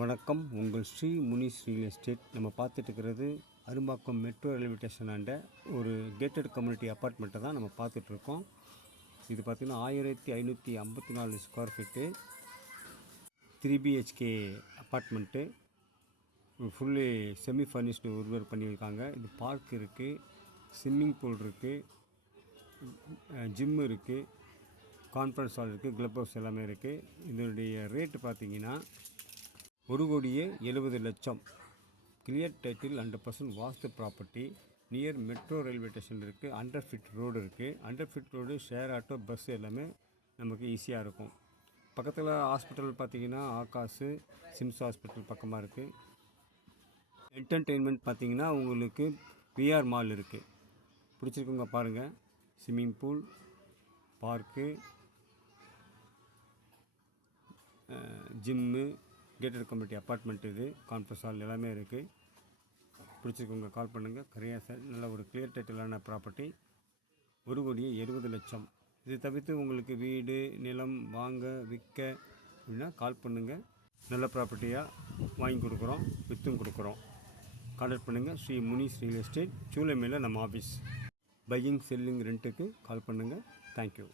வணக்கம். உங்கள் Sri Munis real estate. நம்ம பார்த்துட்டு இருக்கிறது அரும்பாக்கம் மெட்ரோ ரயில்வே ஸ்டேஷன் ஆண்ட ஒரு கேட்டட் கம்யூனிட்டி அப்பார்ட்மெண்ட்டை தான் நம்ம பார்த்துட்ருக்கோம். இது பார்த்திங்கன்னா 1554 square feet 3 BHK apartment. Fully semi furnished work பண்ணியிருக்காங்க. இது பார்க் இருக்குது, ஸ்விம்மிங் பூல் இருக்குது, ஜிம் இருக்குது, கான்ஃபரன்ஸ் ஹால் இருக்குது, க்ளப் ஹவுஸ் எல்லாமே இருக்குது. இதனுடைய ரேட்டு பார்த்திங்கன்னா 1,70,00,000. Clear title 100% vastu property. Near metro railway station இருக்குது. 100 ஃபீட் ரோடு இருக்குது. 100 feet road, share auto, bus எல்லாமே நமக்கு ஈஸியாக இருக்கும். பக்கத்தில் ஹாஸ்பிட்டல் பார்த்திங்கன்னா ஆகாசு சிம்ஸ் ஹாஸ்பிட்டல் பக்கமாக இருக்குது. என்டர்டெயின்மெண்ட் பார்த்திங்கன்னா உங்களுக்கு விஆர் மால் இருக்குது. பிடிச்சிருக்குங்க பாருங்கள். Swimming pool, park, gym, gated community apartment. இது கான்ஃபரன்ஸ் ஹால் எல்லாமே இருக்குது. பிடிச்சிருக்கவங்க கால் பண்ணுங்கள். சார் நல்ல ஒரு கிளியர் டைட்டிலான ப்ராப்பர்ட்டி. 1,70,00,000. இது தவிர்த்து உங்களுக்கு வீடு நிலம் வாங்க விற்க அப்படின்னா கால் பண்ணுங்கள். நல்ல ப்ராப்பர்ட்டியாக வாங்கி கொடுக்குறோம், விற்றும் கொடுக்குறோம். கான்டாக்ட் பண்ணுங்கள். ஸ்ரீ முனிஸ் ரியல் எஸ்டேட், சூளைமேல நம்ம ஆஃபீஸ். பையிங் செல்லிங் ரெண்ட்டுக்கு கால் பண்ணுங்கள். தேங்க்யூ.